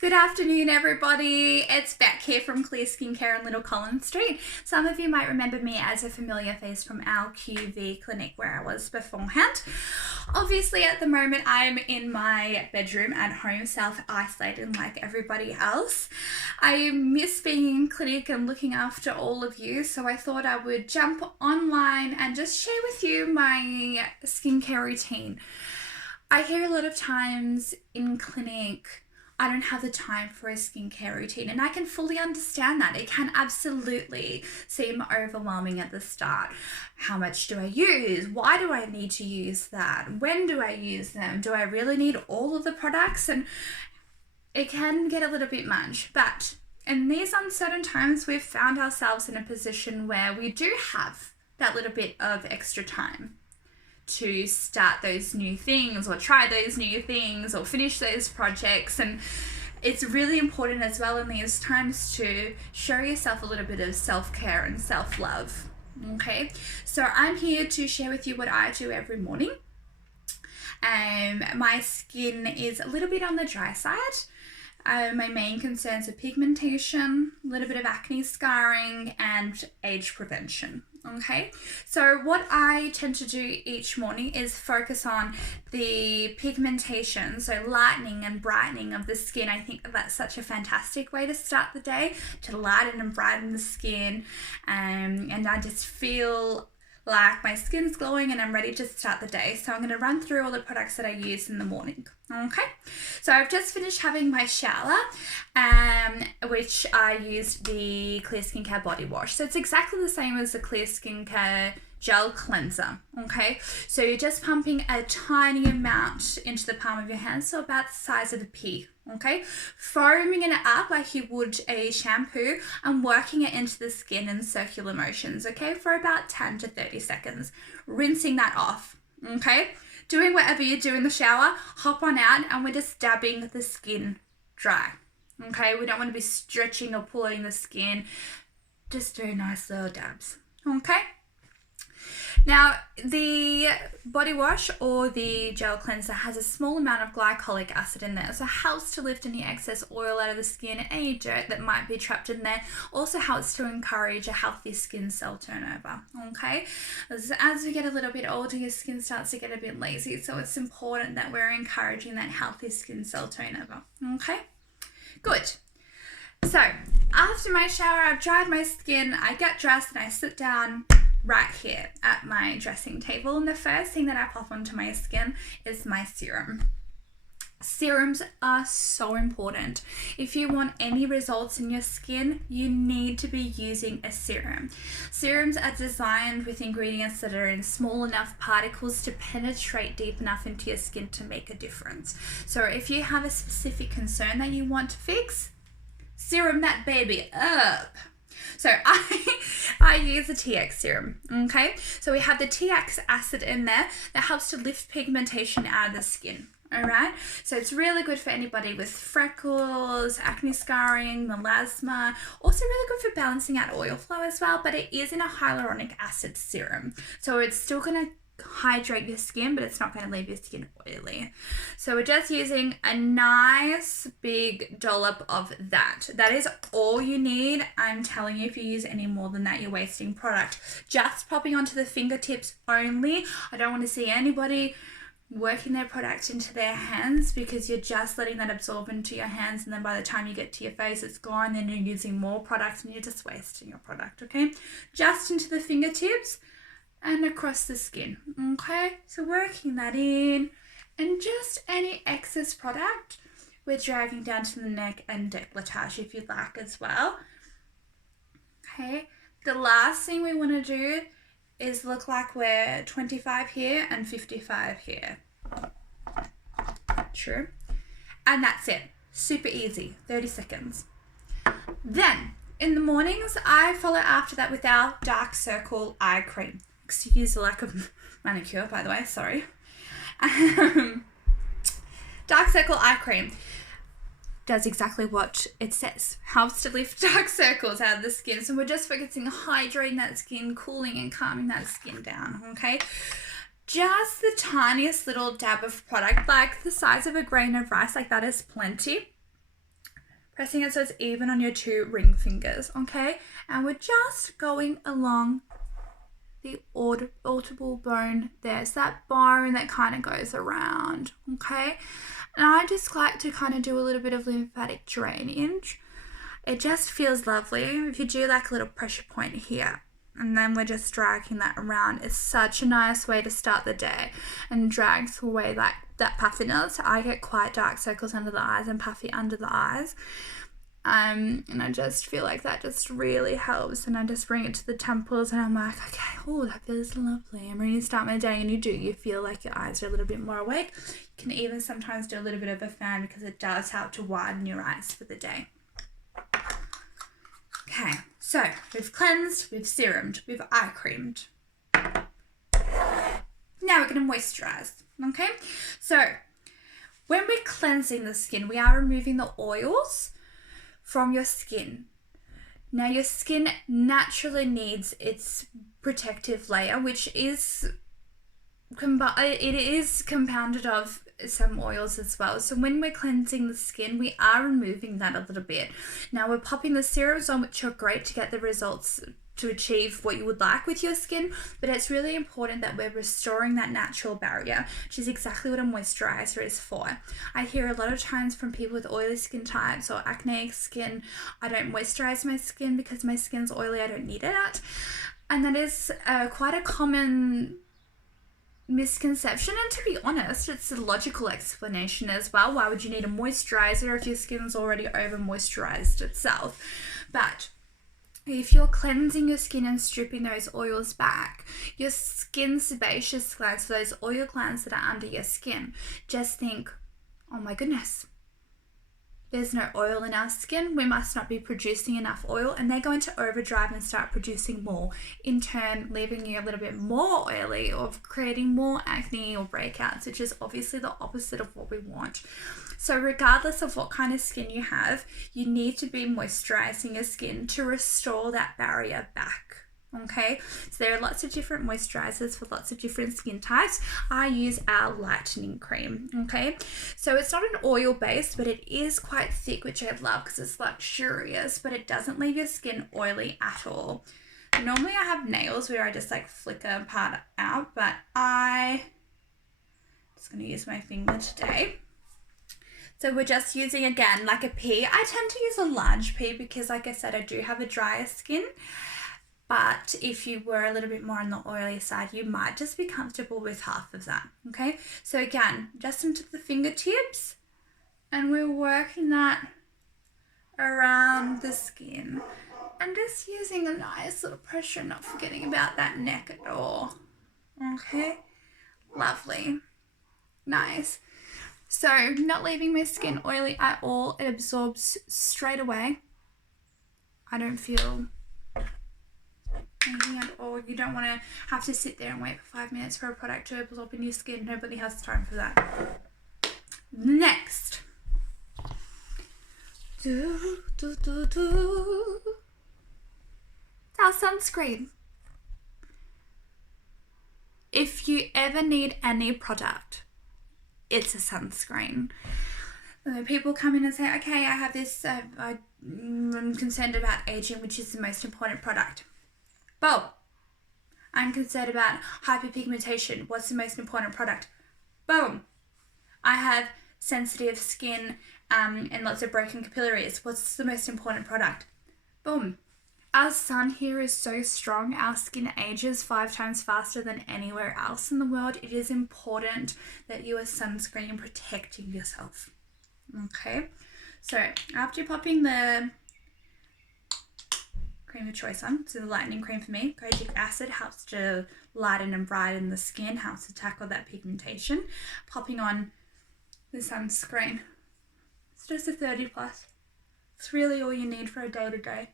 Good afternoon, everybody. It's Beck here from Clearskincare in Little Collins Street. Some of you might remember me as a familiar face from our QV clinic where I was beforehand. Obviously, at the moment, I'm in my bedroom at home, self-isolating like everybody else. I miss being in clinic and looking after all of you, so I thought I would jump online and just share with you my skincare routine. I hear a lot of times in clinic, I don't have the time for a skincare routine, and I can fully understand that. It can absolutely seem overwhelming at the start. How much do I use? Why do I need to use that? When do I use them? Do I really need all of the products? And it can get a little bit much, but in these uncertain times, we've found ourselves in a position where we do have that little bit of extra time to start those new things or try those new things or finish those projects. And it's really important as well in these times to show yourself a little bit of self-care and self-love. Okay, so I'm here to share with you what I do every morning. My skin is a little bit on the dry side. My main concerns are pigmentation, a little bit of acne scarring, and age prevention. Okay, so what I tend to do each morning is focus on the pigmentation, so lightening and brightening of the skin. I think that's such a fantastic way to start the day, to lighten and brighten the skin, and I just feel like my skin's glowing and I'm ready to start the day. So I'm going to run through all the products that I use in the morning. Okay, so I've just finished having my shower, which I used the Clearskincare body wash. So it's exactly the same as the Clearskincare gel cleanser. Okay, so you're just pumping a tiny amount into the palm of your hand, so about the size of a pea. Okay, foaming it up like you would a shampoo and working it into the skin in circular motions, okay, for about 10 to 30 seconds. Rinsing that off, okay? Doing whatever you do in the shower, hop on out and we're just dabbing the skin dry, okay? We don't want to be stretching or pulling the skin. Just do nice little dabs, okay? Now, the body wash or the gel cleanser has a small amount of glycolic acid in there, so it helps to lift any excess oil out of the skin, any dirt that might be trapped in there. Also helps to encourage a healthy skin cell turnover, okay? As we get a little bit older, your skin starts to get a bit lazy, so it's important that we're encouraging that healthy skin cell turnover, okay? Good. So, after my shower, I've dried my skin, I get dressed and I sit down right here at my dressing table, and the first thing that I pop onto my skin is my serum. Serums are so important. If you want any results in your skin, you need to be using a serum. Serums are designed with ingredients that are in small enough particles to penetrate deep enough into your skin to make a difference. So if you have a specific concern that you want to fix, serum that baby up. So I use a TX serum, okay? So we have the TX acid in there that helps to lift pigmentation out of the skin, all right? So it's really good for anybody with freckles, acne scarring, melasma. Also really good for balancing out oil flow as well, but it is in a hyaluronic acid serum. So it's still gonna hydrate your skin, but it's not going to leave your skin oily. So we're just using a nice big dollop of that. That is all you need. I'm telling you, if you use any more than that, you're wasting product. Just popping onto the fingertips only. I don't want to see anybody working their product into their hands, because you're just letting that absorb into your hands, and then by the time you get to your face, it's gone, then you're using more product and you're just wasting your product, okay? Just into the fingertips and across the skin, okay? So working that in, and just any excess product we're dragging down to the neck and décolletage if you'd like as well, okay? The last thing we want to do is look like we're 25 here and 55 here. True. And that's it. Super easy, 30 seconds. Then, in the mornings, I follow after that with our dark circle eye cream. Excuse the lack of manicure, by the way, sorry. Dark circle eye cream does exactly what it says. Helps to lift dark circles out of the skin. So we're just focusing on hydrating that skin, cooling and calming that skin down, okay? Just the tiniest little dab of product, like the size of a grain of rice, like that is plenty. pressing it so it's even on your 2 ring fingers, okay? And we're just going along the audible bone there. It's that bone that kind of goes around, okay? And I just like to kind of do a little bit of lymphatic drainage. It just feels lovely. If you do like a little pressure point here, and then we're just dragging that around. It's such a nice way to start the day and drags away that puffiness. I get quite dark circles under the eyes and puffy under the eyes. And I just feel like that just really helps. And I just bring it to the temples and I'm like, okay, oh, that feels lovely. I'm ready to start my day. And you feel like your eyes are a little bit more awake. You can even sometimes do a little bit of a fan because it does help to widen your eyes for the day. Okay, so we've cleansed, we've serumed, we've eye creamed. Now we're going to moisturize, okay? So when we're cleansing the skin, we are removing the oils from your skin. Now your skin naturally needs its protective layer, which is compounded of some oils as well. So when we're cleansing the skin, we are removing that a little bit. Now we're popping the serums on, which are great to get the results to achieve what you would like with your skin, but it's really important that we're restoring that natural barrier, which is exactly what a moisturizer is for. I hear a lot of times from people with oily skin types or acneic skin, I don't moisturize my skin because my skin's oily, I don't need it. And that is quite a common misconception, and to be honest, it's a logical explanation as well. Why would you need a moisturizer if your skin's already over moisturized itself? But if you're cleansing your skin and stripping those oils back, your skin sebaceous glands, so those oil glands that are under your skin, just think, oh my goodness, there's no oil in our skin, we must not be producing enough oil, and they're going to overdrive and start producing more, in turn leaving you a little bit more oily or creating more acne or breakouts, which is obviously the opposite of what we want. So regardless of what kind of skin you have, you need to be moisturizing your skin to restore that barrier back. Okay, so there are lots of different moisturizers for lots of different skin types. I use our lightening cream. Okay, so it's not an oil base, but it is quite thick, which I love because it's luxurious, but it doesn't leave your skin oily at all. Normally I have nails where I just like flicker part out, but I'm just going to use my finger today. So we're just using, again, like a pea. I tend to use a large pea because, like I said, I do have a drier skin. But if you were a little bit more on the oily side, you might just be comfortable with half of that, okay? So again, just into the fingertips, and we're working that around the skin. And just using a nice little pressure, not forgetting about that neck at all, okay? Lovely. Nice. So not leaving my skin oily at all. It absorbs straight away. I don't feel anything at all. You don't want to have to sit there and wait for 5 minutes for a product to absorb in your skin. Nobody has time for that. Next. It's our sunscreen. If you ever need any product, it's a sunscreen. When people come in and say, okay, I have this, I'm concerned about aging, which is the most important product. Boom. I'm concerned about hyperpigmentation. What's the most important product? Boom. I have sensitive skin and lots of broken capillaries. What's the most important product? Boom. Our sun here is so strong. Our skin ages 5 times faster than anywhere else in the world. It is important that you are sunscreen protecting yourself. Okay. So after popping the cream of choice on, so the lightening cream for me, kojic acid helps to lighten and brighten the skin, helps to tackle that pigmentation. Popping on the sunscreen. It's just a 30 plus. It's really all you need for a day to day.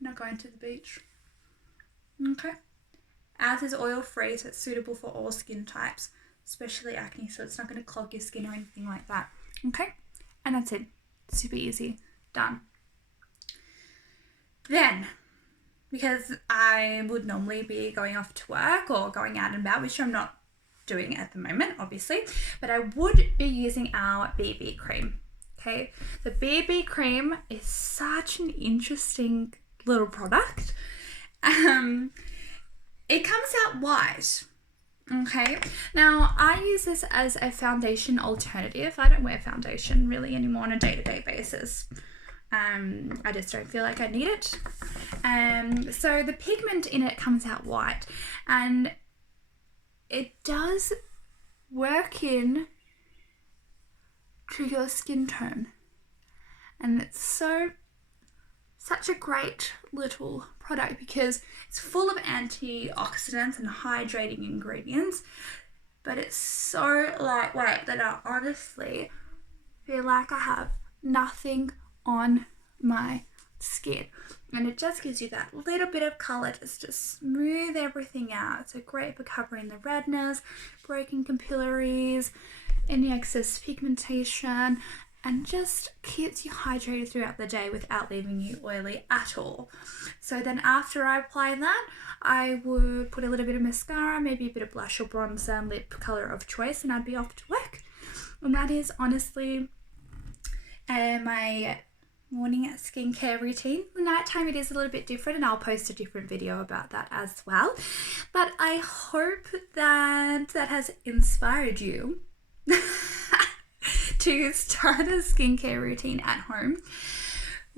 Not going to the beach. Okay. Ours is oil free, so it's suitable for all skin types, especially acne, so it's not going to clog your skin or anything like that. Okay. And that's it. Super easy. Done. Then, because I would normally be going off to work or going out and about, which I'm not doing at the moment, obviously, but I would be using our BB cream. Okay, the BB cream is such an interesting little product. It comes out white. Okay, now I use this as a foundation alternative. I don't wear foundation really anymore on a day-to-day basis. I just don't feel like I need it. So the pigment in it comes out white, and it does work in to your skin tone, and it's such a great little product because it's full of antioxidants and hydrating ingredients, but it's so lightweight that I honestly feel like I have nothing on my skin, and it just gives you that little bit of color just to smooth everything out. So great for covering the redness, breaking capillaries, any excess pigmentation, and just keeps you hydrated throughout the day without leaving you oily at all. So then after I apply that, I would put a little bit of mascara, maybe a bit of blush or bronzer and lip color of choice, and I'd be off to work. And that is honestly my morning skincare routine. The nighttime it is a little bit different, and I'll post a different video about that as well. But I hope that has inspired you to start a skincare routine at home.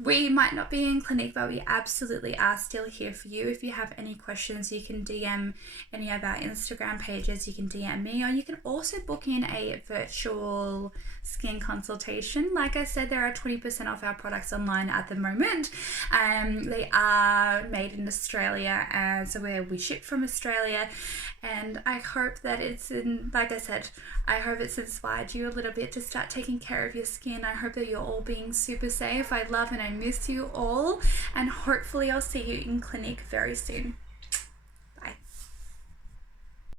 We might not be in clinic, but we absolutely are still here for you. If you have any questions, you can DM any of our Instagram pages, you can DM me, or you can also book in a virtual skin consultation. Like I said, there are 20% off our products online at the moment. They are made in Australia, and so we ship from Australia. And I hope that I hope it's inspired you a little bit to start taking care of your skin. I hope that you're all being super safe. I love and I miss you all, and hopefully I'll see you in clinic very soon.